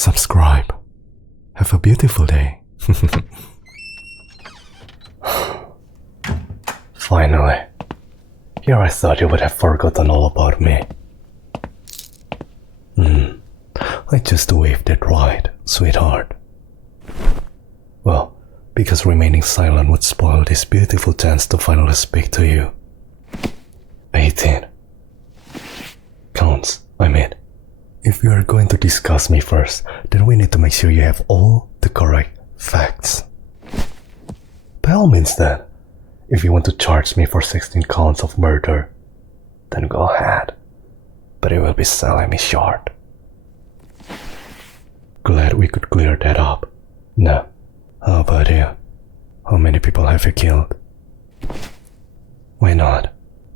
subscribe. Have a beautiful day. Finally. Here I thought you would have forgotten all about me. I just waved it right, sweetheart. Well, because remaining silent would spoil this beautiful chance to finally speak to you. 18. Counts, I mean. If you are going to discuss me first, then we need to make sure you have all the correct facts. By all means then, if you want to charge me for 16 counts of murder, then go ahead. But it will be selling me short. Glad we could clear that up. Now, how about you? How many people have you killed? Why not?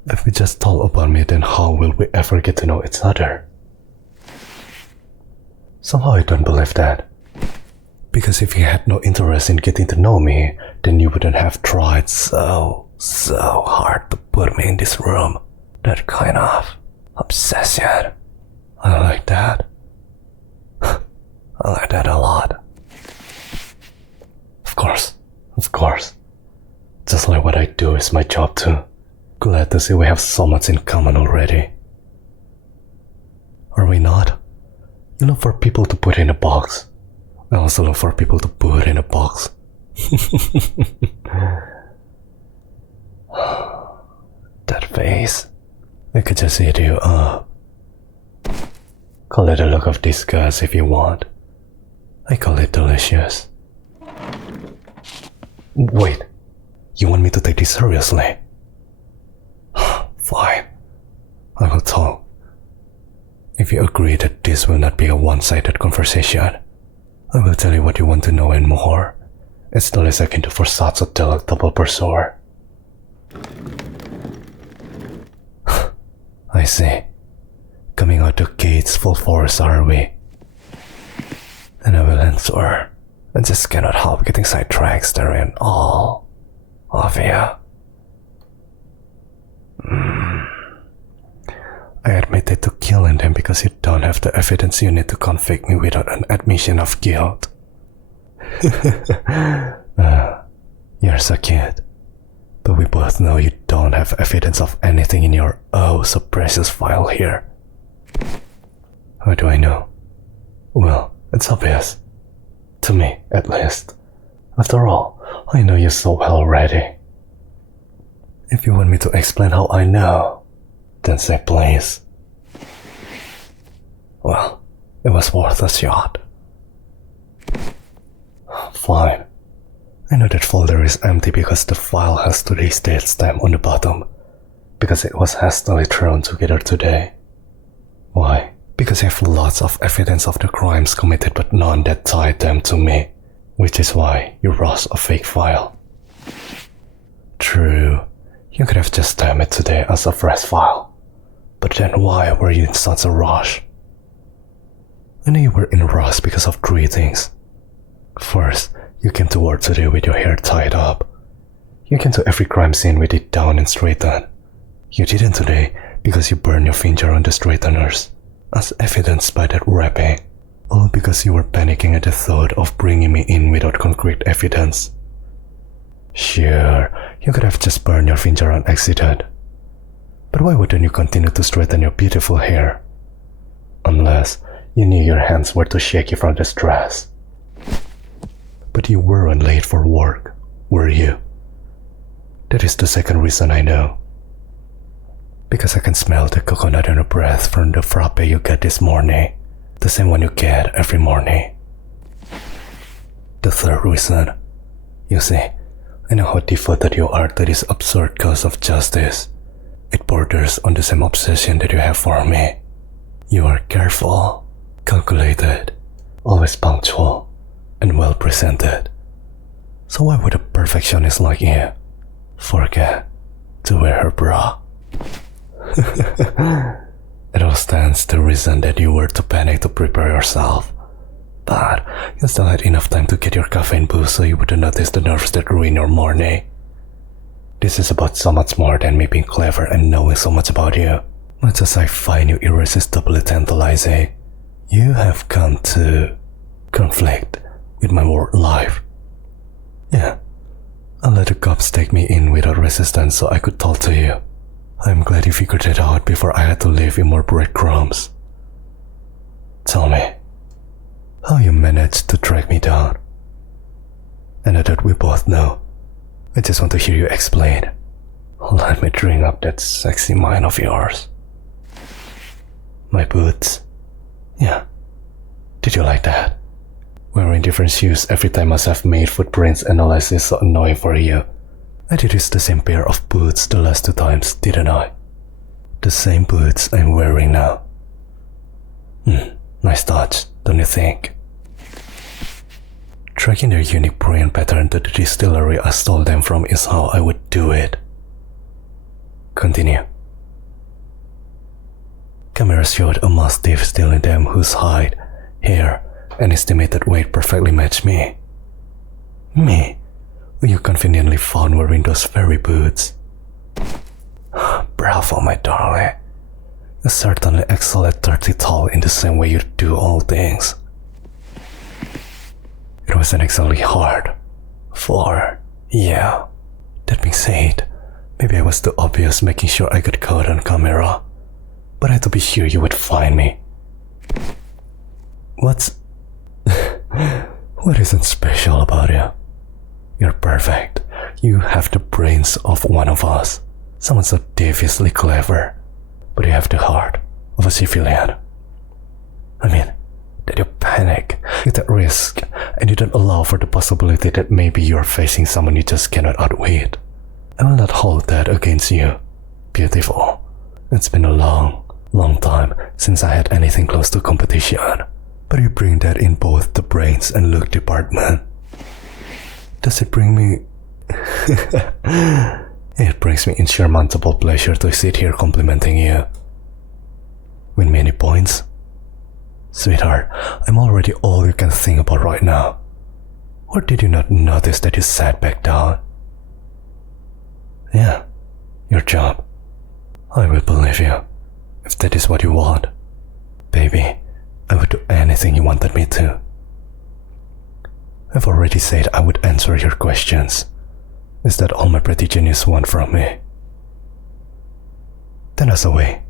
If we just talk about me, then how will we ever get to know each other? Somehow I don't believe that. Because if you had no interest in getting to know me, then you wouldn't have tried so hard to put me in this room. That kind of obsession. I like that. I like that a lot. Of course. Just like what I do is my job too. Glad to see we have so much in common already. Are we not? You look for people to put in a box. I also look for people to put in a box. That face. I could just eat you up. Call it a look of disgust if you want. I call it delicious. Wait, you want me to take this seriously? Fine, I will talk. If you agree that this will not be a one-sided conversation, I will tell you what you want to know and more. It's the least I can do for such a delectable pursuer. I see. Coming out the gates full force, are we? And I will answer. I just cannot help getting sidetracked staring at all of you. I admitted to killing them because you don't have the evidence you need to convict me without an admission of guilt. You're so cute. But we both know you don't have evidence of anything in your oh so precious file here. How do I know? Well, it's obvious. To me, at least. After all, I know you so well already. If you want me to explain how I know, then say please. Well, it was worth a shot. Fine. I know that folder is empty because the file has today's date stamp on the bottom. Because it was hastily thrown together today. Why? Because I have lots of evidence of the crimes committed but none that tied them to me. Which is why you rushed a fake file. True. You could have just stamped it today as a fresh file. But then why were you in such a rush? I know you were in a rush because of 3 things. First, you came to work today with your hair tied up. You came to every crime scene with it down and straightened. You didn't today because you burned your finger on the straighteners, as evidenced by that wrapping. All because you were panicking at the thought of bringing me in without concrete evidence. Sure, you could have just burned your finger on accident. But why wouldn't you continue to straighten your beautiful hair? Unless you knew your hands were too shaky from the stress. But you weren't late for work, were you? That is the second reason I know. Because I can smell the coconut in your breath from the frappe you got this morning. The same one you get every morning. The third reason. You see, I know how devoted you are to this absurd cause of justice. It borders on the same obsession that you have for me. You are careful, calculated, always punctual, and well presented. So why would a perfectionist like you forget to wear her bra? It all stands to reason that you were too panicked to prepare yourself. But you still had enough time to get your caffeine boost so you wouldn't notice the nerves that ruin your morning. This is about so much more than me being clever and knowing so much about you. Much as I find you irresistibly tantalizing, you have come to conflict with my work life. Yeah, I let the cops take me in without resistance so I could talk to you. I'm glad you figured it out before I had to leave you more breadcrumbs. Tell me, how you managed to track me down. And I thought we both know. I just want to hear you explain. Let me drink up that sexy mind of yours. My boots. Yeah. Did you like that? Wearing different shoes every time must have made footprints analysis so annoying for you. I did use the same pair of boots the last 2 times, didn't I? The same boots I'm wearing now. Nice touch, don't you think? Tracking their unique print pattern to the distillery I stole them from is how I would do it. Continue. Cameras showed a mastiff stealing them whose height, hair, and estimated weight perfectly matched me. Me, who you conveniently found wearing those very boots. Bravo, my darling. You certainly excel at 30 tall in the same way you do all things. It wasn't exactly hard. Yeah. That being said, maybe I was too obvious making sure I got caught on camera. But I had to be sure you would find me. What isn't special about you? You're perfect. You have the brains of one of us. Someone so deviously clever. But you have the heart of a civilian. I mean, that you panic, you take risk, and you don't allow for the possibility that maybe you're facing someone you just cannot outwit. I will not hold that against you. Beautiful. It's been a long time since I had anything close to competition. But you bring that in both the brains and look department. Does it bring me... It brings me insurmountable pleasure to sit here complimenting you. Win me any points? Sweetheart, I'm already all you can think about right now. Or did you not notice that you sat back down? Yeah, your job. I will believe you, if that is what you want. Baby, I would do anything you wanted me to. I've already said I would answer your questions. Is that all my pretty genius want from me? Then as a way.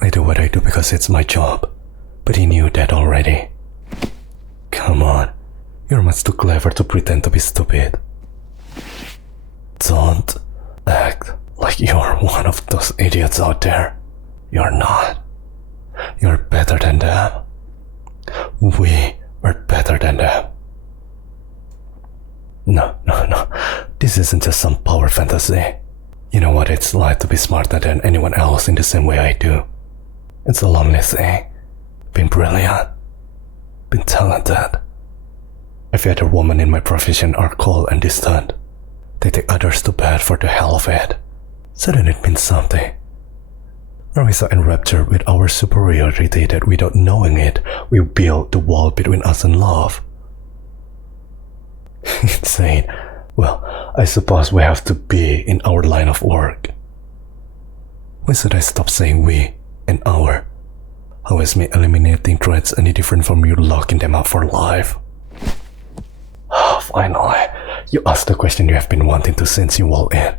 I do what I do because it's my job, but he knew that already. Come on, you're much too clever to pretend to be stupid. Don't act like you're one of those idiots out there. You're not. You're better than them. We are better than them. No. This isn't just some power fantasy. You know what it's like to be smarter than anyone else in the same way I do. It's a lonely thing. Been brilliant. Been talented. Every other woman in my profession are cold and distant. They take others to bed for the hell of it. So then it means something. Are we so enraptured with our superiority that without knowing it, we build the wall between us and love? Insane. Well, I suppose we have to be in our line of work. Why should I stop saying we and our? How is me eliminating threats any different from you locking them up for life? Finally, you asked the question you have been wanting to since you walked in.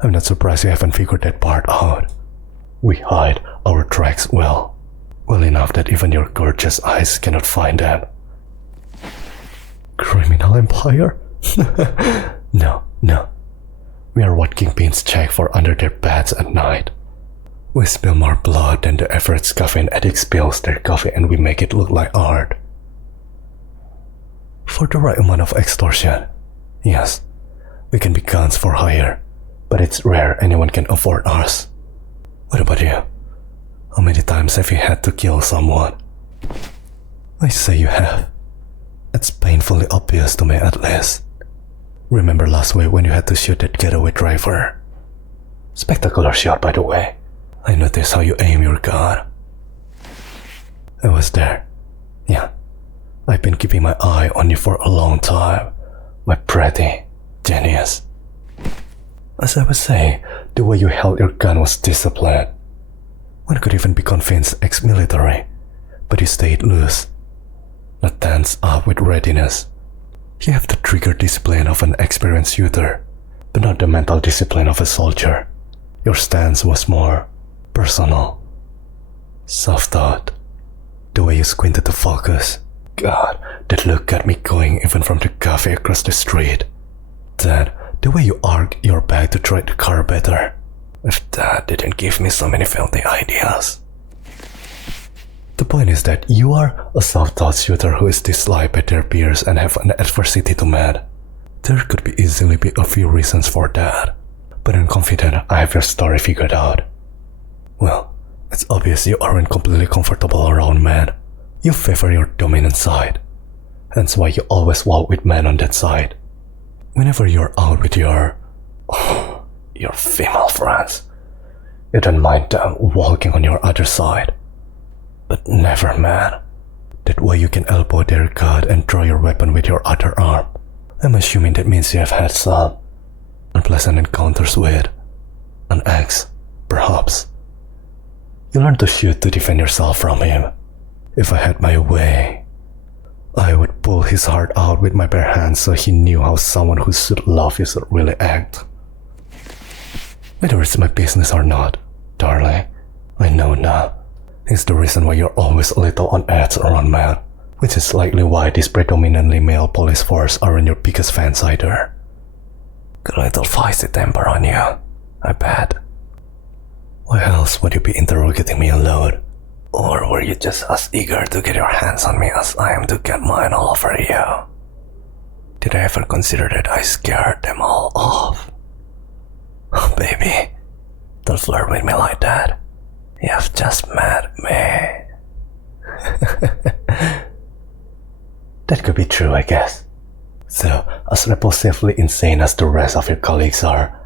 I'm not surprised you haven't figured that part out. We hide our tracks well enough that even your gorgeous eyes cannot find them. Criminal empire? No. We are what kingpins check for under their beds at night. We spill more blood than the average caffeine addict spills their coffee, and we make it look like art. For the right amount of extortion, yes, we can be guns for hire, but it's rare anyone can afford us. What about you? How many times have you had to kill someone? I say you have. It's painfully obvious to me at least. Remember last week when you had to shoot that getaway driver? Spectacular shot, by the way. I noticed how you aim your gun. I was there. Yeah. I've been keeping my eye on you for a long time. My pretty genius. As I was saying, the way you held your gun was disciplined. One could even be convinced ex-military, but you stayed loose. not tense up with readiness. You have the trigger discipline of an experienced shooter, but not the mental discipline of a soldier. Your stance was more personal. Self-thought. The way you squinted to focus. God, that look got me going even from the cafe across the street. Then, the way you arched your back to try the car better. If that didn't give me so many filthy ideas. The point is that you are a self-taught shooter who is disliked by their peers and have an adversity to meet. There could be easily be a few reasons for that, but I'm confident I have your story figured out. Well, it's obvious you aren't completely comfortable around men. You favor your dominant side, hence why you always walk with men on that side. Whenever you're out with your female friends, you don't mind them walking on your other side. But never, man. That way you can elbow their guard and draw your weapon with your other arm. I'm assuming that means you have had some unpleasant encounters with an ex, perhaps. You learn to shoot to defend yourself from him. If I had my way, I would pull his heart out with my bare hands so he knew how someone who should love you should really act. Whether it's my business or not, darling, I know now. It's the reason why you're always a little on edge around men, which is likely why this predominantly male police force aren't your biggest fans either. Got a little feisty temper on you, I bet. Why else would you be interrogating me alone? Or were you just as eager to get your hands on me as I am to get mine all over you? Did I ever consider that I scared them all off? Oh, baby, don't flirt with me like that. You have just met me. That could be true, I guess. So, as repulsively insane as the rest of your colleagues are,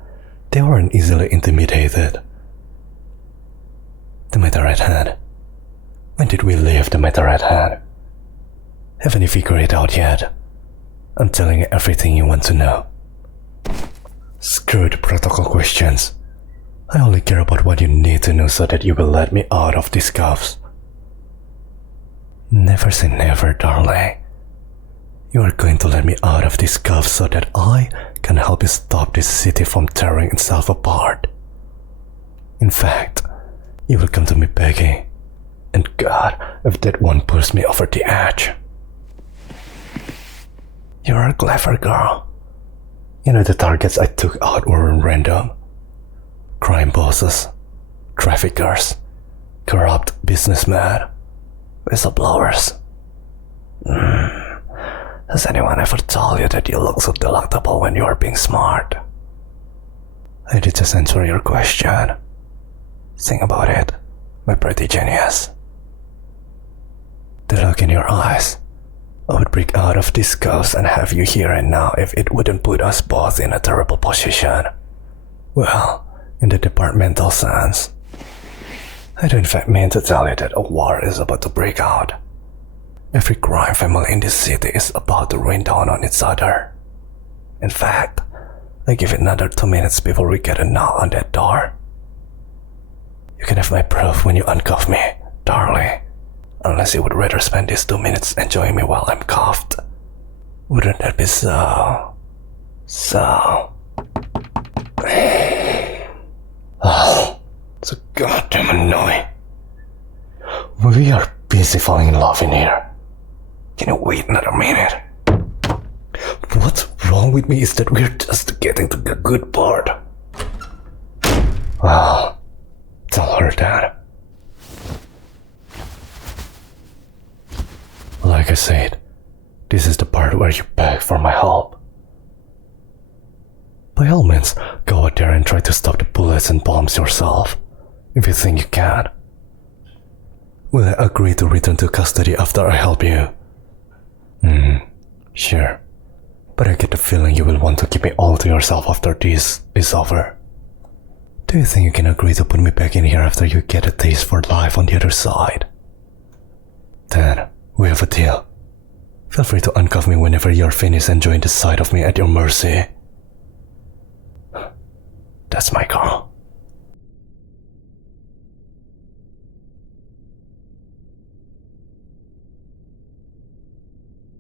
they weren't easily intimidated. The matter at hand. When did we leave the matter at hand? Haven't you figured it out yet? I'm telling you everything you want to know. Screw the protocol questions. I only care about what you need to know so that you will let me out of these cuffs. Never say never, darling. You are going to let me out of these cuffs so that I can help you stop this city from tearing itself apart. In fact, you will come to me begging. And God, if that won't push me over the edge. You're a clever girl. You know the targets I took out weren't random. Crime bosses, traffickers, corrupt businessmen, whistleblowers. Has anyone ever told you that you look so delectable when you are being smart? I did just answer your question. Think about it, my pretty genius. The look in your eyes. I would break out of this cuffs and have you here and now if it wouldn't put us both in a terrible position. Well, in the departmental sense. I do in fact mean to tell you that a war is about to break out. Every crime family in this city is about to rain down on each other. In fact, I give it another 2 minutes before we get a knock on that door. You can have my proof when you uncuff me, darling. Unless you would rather spend these 2 minutes enjoying me while I'm cuffed. Wouldn't that be so... Oh, so goddamn annoying. We are busy falling in love in here. Can you wait another minute? What's wrong with me is that we're just getting to the good part. Well, tell her that. Like I said, this is the part where you beg for my help. By all means, go out there and try to stop the bullets and bombs yourself, if you think you can. Will I agree to return to custody after I help you? Sure. But I get the feeling you will want to keep me all to yourself after this is over. Do you think you can agree to put me back in here after you get a taste for life on the other side? Then, we have a deal. Feel free to uncuff me whenever you're finished enjoying the sight of me at your mercy. That's my girl.